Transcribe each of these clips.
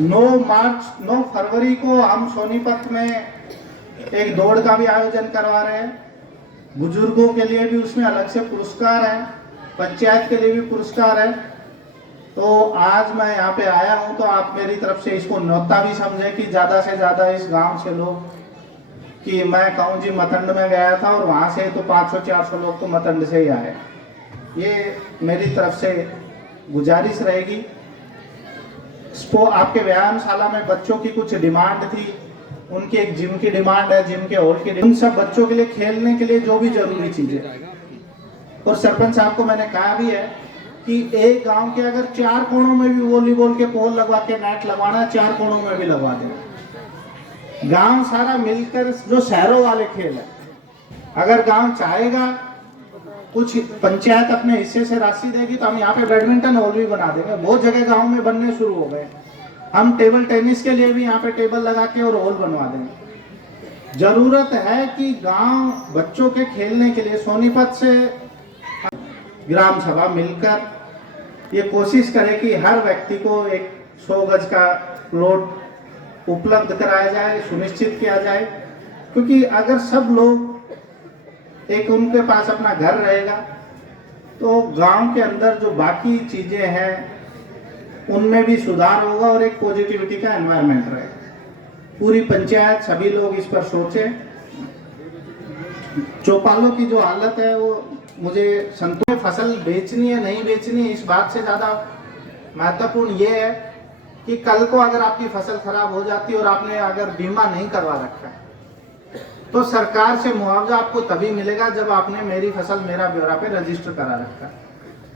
9 फरवरी को हम सोनीपत में एक दौड़ का भी आयोजन करवा रहे हैं। बुजुर्गों के लिए भी उसमें अलग से पुरस्कार है, पंचायत के लिए भी पुरस्कार है। तो आज मैं यहाँ पे आया हूँ तो आप मेरी तरफ से इसको न्योता भी समझे कि ज़्यादा से ज़्यादा इस गांव से लोग, कि मैं कहूँ जी मतंड में गया था और वहाँ से तो 500-400 लोग तो मतंड से ही आए। ये मेरी तरफ से गुजारिश रहेगी। आपके व्यायामशाला में बच्चों की कुछ डिमांड थी, उनकी एक जिम की डिमांड है, जिम के हॉल की, उन सब बच्चों के लिए खेलने के लिए जो भी जरूरी चीजें, और सरपंच साहब को मैंने कहा भी है कि एक गांव के अगर 4 कोनों में भी वॉलीबॉल के पोल लगवा के नेट लगवाना, 4 कोनों में भी लगवा दें। गांव सारा मिलकर जो शहरों वाले खेल है, अगर गांव चाहेगा, कुछ पंचायत अपने हिस्से से राशि देगी तो हम यहाँ पे बैडमिंटन हॉल भी बना देंगे। बहुत जगह गांव में बनने शुरू हो गए। हम टेबल टेनिस के लिए भी यहाँ पे टेबल लगा के और हॉल बनवा देंगे। जरूरत है कि गांव बच्चों के खेलने के लिए सोनीपत से ग्राम सभा मिलकर ये कोशिश करे कि हर व्यक्ति को एक 100 गज का प्लॉट उपलब्ध कराया जाए, सुनिश्चित किया जाए। क्योंकि अगर सब लोग एक उनके पास अपना घर रहेगा तो गांव के अंदर जो बाकी चीजें हैं उनमें भी सुधार होगा और एक पॉजिटिविटी का एनवायरनमेंट रहेगा। पूरी पंचायत, सभी लोग इस पर सोचें। चौपालों की जो हालत है वो मुझे संतुलित फसल बेचनी है नहीं बेचनी है, इस बात से ज्यादा महत्वपूर्ण ये है कि कल को अगर आपकी फसल खराब हो जाती है और आपने अगर बीमा नहीं करवा रखा है तो सरकार से मुआवजा आपको तभी मिलेगा जब आपने मेरी फसल मेरा ब्यौरा पे रजिस्टर करा रखा है।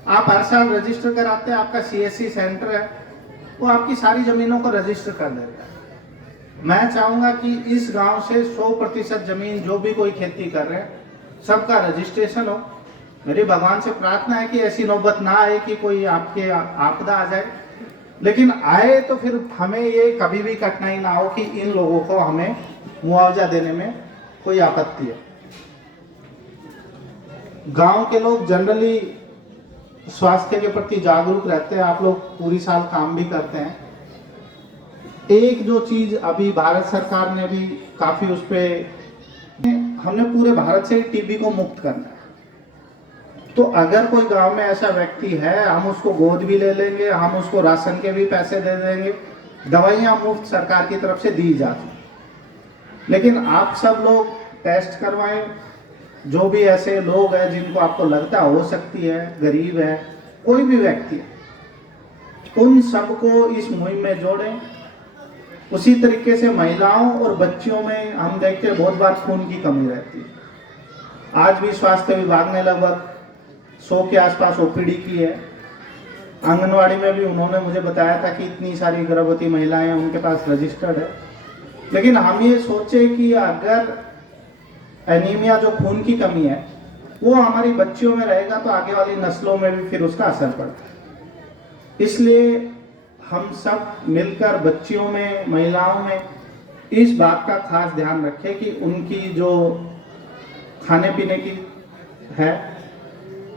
आप हर साल रजिस्टर कराते हैं, आपका CSC सेंटर है, वो आपकी सारी जमीनों को रजिस्टर कर देता है। मैं चाहूंगा कि इस गांव से 100% जमीन जो भी कोई खेती कर रहे हैं सबका रजिस्ट्रेशन हो। मेरी भगवान से प्रार्थना है कि ऐसी नौबत ना आए कि कोई आपके आपदा आ जाए, लेकिन आए तो फिर हमें ये कभी भी कठिनाई ना हो कि इन लोगों को हमें मुआवजा देने में कोई आपत्ति है। गांव के लोग जनरली स्वास्थ्य के प्रति जागरूक रहते हैं। आप लोग पूरी साल काम भी करते हैं। एक जो चीज अभी भारत सरकार ने भी काफी उस पे, हमने पूरे भारत से टीबी को मुक्त करना है। तो अगर कोई गांव में ऐसा व्यक्ति है, हम उसको गोद भी ले लेंगे, हम उसको राशन के भी पैसे दे देंगे, दवाइयां मुफ्त सरकार की तरफ से दी जाती। लेकिन आप सब लोग टेस्ट करवाएं। जो भी ऐसे लोग हैं जिनको आपको लगता हो सकती है, गरीब है, कोई भी व्यक्ति, उन सबको इस मुहिम में जोड़ें। उसी तरीके से महिलाओं और बच्चियों में हम देखते हैं बहुत बार खून की कमी रहती है। आज भी स्वास्थ्य विभाग ने लगभग 100 के आसपास OPD की है। आंगनवाड़ी में भी उन्होंने मुझे बताया था कि इतनी सारी गर्भवती महिलाएं उनके पास रजिस्टर्ड है। लेकिन हम ये सोचे कि अगर एनीमिया जो खून की कमी है वो हमारी बच्चियों में रहेगा तो आगे वाली नस्लों में भी फिर उसका असर पड़ता है। इसलिए हम सब मिलकर बच्चियों में, महिलाओं में इस बात का खास ध्यान रखें कि उनकी जो खाने पीने की है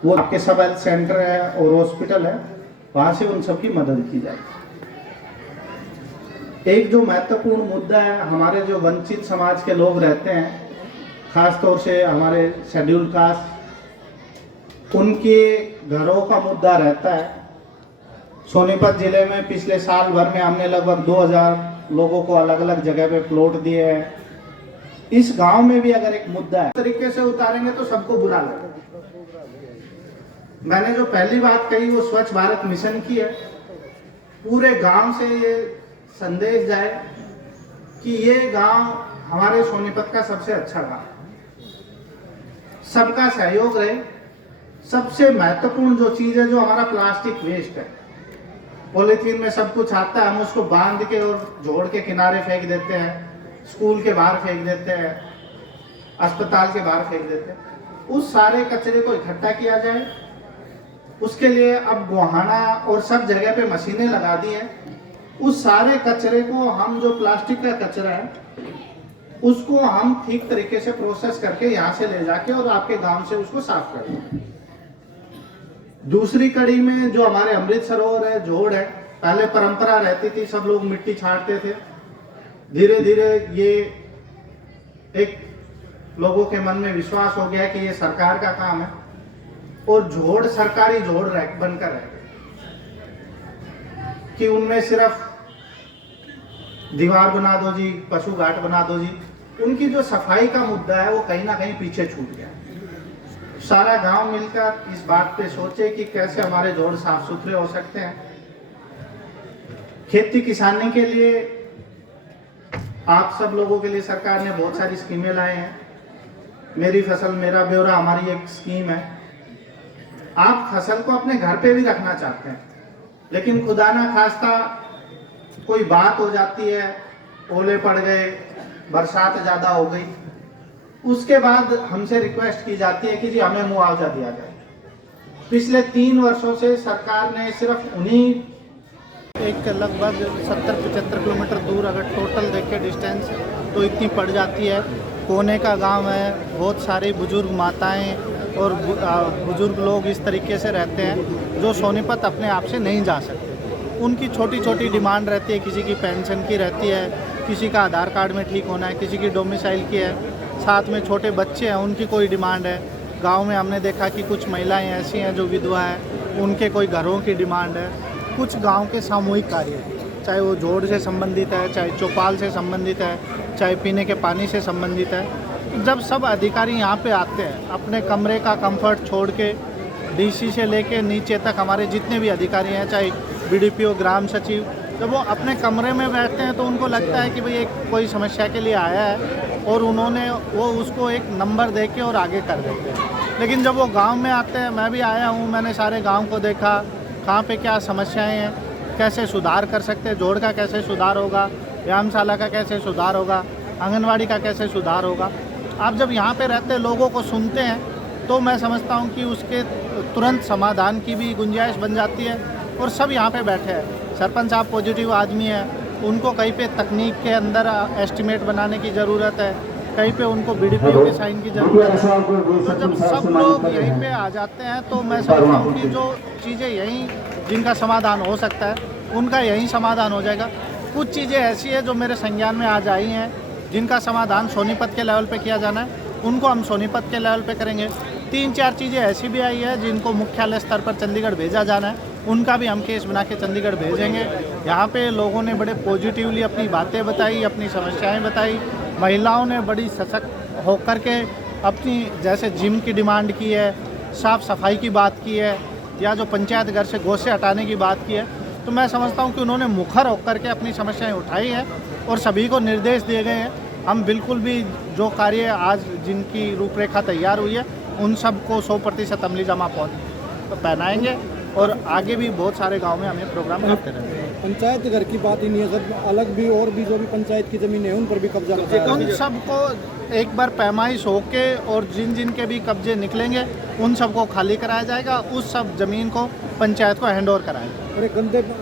वो आपके सब हेल्थ सेंटर है और हॉस्पिटल है, वहां से उन सब की मदद की जाए। एक जो महत्वपूर्ण मुद्दा है, हमारे जो वंचित समाज के लोग रहते हैं, खास तौर से हमारे शेड्यूल कास्ट, उनके घरों का मुद्दा रहता है। सोनीपत जिले में पिछले साल भर में हमने लगभग 2000 लोगों को अलग अलग जगह पे प्लॉट दिए हैं। इस गांव में भी अगर एक मुद्दा है, तरीके से उतारेंगे तो सबको बुरा लगेगा। मैंने जो पहली बात कही वो स्वच्छ भारत मिशन की है। पूरे गांव से ये संदेश जाए कि ये गांव हमारे सोनीपत का सबसे अच्छा गांव, सबका सहयोग रहे। सबसे महत्वपूर्ण जो चीज है, जो हमारा प्लास्टिक वेस्ट है, पॉलीथीन में सब कुछ आता है, हम उसको बांध के और जोड़ के किनारे फेंक देते हैं, स्कूल के बाहर फेंक देते हैं, अस्पताल के बाहर फेंक देते हैं। उस सारे कचरे को इकट्ठा किया जाए। उसके लिए अब गोहाना और सब जगह पे मशीनें लगा दी हैं। उस सारे कचरे को हम, जो प्लास्टिक का कचरा है, उसको हम ठीक तरीके से प्रोसेस करके यहाँ से ले जाके और आपके गांव से उसको साफ कर दें। दूसरी कड़ी में जो हमारे अमृत सरोवर है, जोड़ है, पहले परंपरा रहती थी, सब लोग मिट्टी छांटते थे। धीरे धीरे ये एक लोगों के मन में विश्वास हो गया कि ये सरकार का काम है और झोड़ सरकारी झोड़ बनकर रह गए कि उनमें सिर्फ दीवार बना दो जी, पशु घाट बना दो जी। उनकी जो सफाई का मुद्दा है वो कहीं ना कहीं पीछे छूट गया। सारा गांव मिलकर इस बात पे सोचे कि कैसे हमारे जोड़ साफ सुथरे हो सकते हैं। खेती किसानी के लिए आप सब लोगों के लिए सरकार ने बहुत सारी स्कीमें लाए हैं। मेरी फसल मेरा ब्यौरा हमारी एक स्कीम है। आप फसल को अपने घर पे भी रखना चाहते हैं, लेकिन खुदा ना खास्ता कोई बात हो जाती है, ओले पड़ गए, बरसात ज़्यादा हो गई, उसके बाद हमसे रिक्वेस्ट की जाती है कि जी हमें मुआवजा दिया जाए। पिछले 3 वर्षों से सरकार ने सिर्फ उन्हीं एक लगभग 70-75 किलोमीटर दूर अगर टोटल देखें डिस्टेंस तो इतनी पड़ जाती है। कोने का गांव है, बहुत सारी बुजुर्ग माताएं और बुजुर्ग लोग इस तरीके से रहते हैं जो सोनीपत अपने आप से नहीं जा सकते। उनकी छोटी छोटी डिमांड रहती है, किसी की पेंशन की रहती है, किसी का आधार कार्ड में ठीक होना है, किसी की डोमिसाइल की है, साथ में छोटे बच्चे हैं उनकी कोई डिमांड है। गांव में हमने देखा कि कुछ महिलाएं ऐसी हैं जो विधवा हैं, उनके कोई घरों की डिमांड है। कुछ गांव के सामूहिक कार्य, चाहे वो जोड़ से संबंधित है, चाहे चौपाल से संबंधित है, चाहे पीने के पानी से संबंधित है। जब सब अधिकारी यहाँ पे आते हैं, अपने कमरे का कंफर्ट छोड़ के डीसी से लेके नीचे तक हमारे जितने भी अधिकारी हैं, चाहे बीडीपीओ, ग्राम सचिव, जब वो अपने कमरे में बैठते हैं तो उनको लगता है कि भाई एक कोई समस्या के लिए आया है और उन्होंने वो उसको एक नंबर दे के और आगे कर देते हैं। लेकिन जब वो गांव में आते हैं, मैं भी आया हूँ, मैंने सारे गांव को देखा, कहाँ पे क्या समस्याएं हैं, कैसे सुधार कर सकते हैं, जोड़ का कैसे सुधार होगा, व्यायामशाला का कैसे सुधार होगा, आंगनवाड़ी का कैसे सुधार होगा। आप जब यहाँ पे रहते लोगों को सुनते हैं तो मैं समझता हूँ कि उसके तुरंत समाधान की भी गुंजाइश बन जाती है। और सब यहाँ पे बैठे हैं, सरपंच साहब पॉजिटिव आदमी हैं, उनको कहीं पे तकनीक के अंदर एस्टिमेट बनाने की ज़रूरत है, कहीं पे उनको बीडीपीओ के साइन की ज़रूरत है। तो जब सब लोग यहीं पे आ जाते हैं तो मैं समझता हूँ कि जो चीज़ें यहीं जिनका समाधान हो सकता है उनका यहीं समाधान हो जाएगा। कुछ चीज़ें ऐसी है जो मेरे संज्ञान में आज आई हैं जिनका समाधान सोनीपत के लेवल पे किया जाना है, उनको हम सोनीपत के लेवल पे करेंगे। 3-4 चीज़ें ऐसी भी आई है जिनको मुख्यालय स्तर पर चंडीगढ़ भेजा जाना है, उनका भी हम केस बना के चंडीगढ़ भेजेंगे। यहाँ पे लोगों ने बड़े पॉजिटिवली अपनी बातें बताई, अपनी समस्याएं बताई। महिलाओं ने बड़ी सशक्त होकर के अपनी जैसे जिम की डिमांड की है, साफ़ सफाई की बात की है, या जो पंचायत घर से गोसे हटाने की बात की है। तो मैं समझता हूँ कि उन्होंने मुखर होकर के अपनी समस्याएं उठाई है और सभी को निर्देश दिए गए हैं। हम बिल्कुल भी जो कार्य आज जिनकी रूपरेखा तैयार हुई है उन सबको 100% अमली जमा पहनाएंगे और आगे भी बहुत सारे गांव में हमें प्रोग्राम करते रहेंगे। पंचायत घर की बात ही नहीं है सर, अलग भी और भी जो भी पंचायत की ज़मीन है उन पर भी कब्जा करना है। उन सबको एक बार पैमाइश होके और जिन जिन के भी कब्जे निकलेंगे उन सबको खाली कराया जाएगा, उस सब ज़मीन को पंचायत को हैंड ओवर कराएंगे। और एक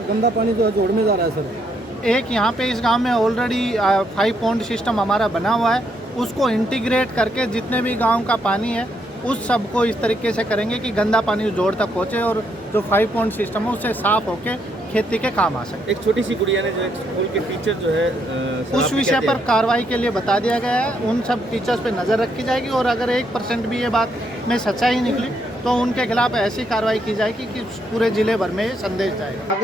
गंदा पानी जो है जोड़ में जा रहा है सर। एक यहाँ पे इस गांव में ऑलरेडी 5 पॉइंट सिस्टम हमारा बना हुआ है, उसको इंटीग्रेट करके जितने भी गांव का पानी है उस सब को इस तरीके से करेंगे कि गंदा पानी जोड़ तक पहुँचे और जो 5 पॉइंट सिस्टम है उससे साफ होके खेती के काम आ सके। एक छोटी सी गुड़िया ने जो स्कूल के टीचर जो है उस विषय पर कार्रवाई के लिए बता दिया गया है। उन सब टीचर्स पे नज़र रखी जाएगी और अगर 1% भी ये बात में सच्चाई निकली तो उनके खिलाफ ऐसी कार्रवाई की जाएगी कि पूरे ज़िले भर में ये संदेश जाएगा।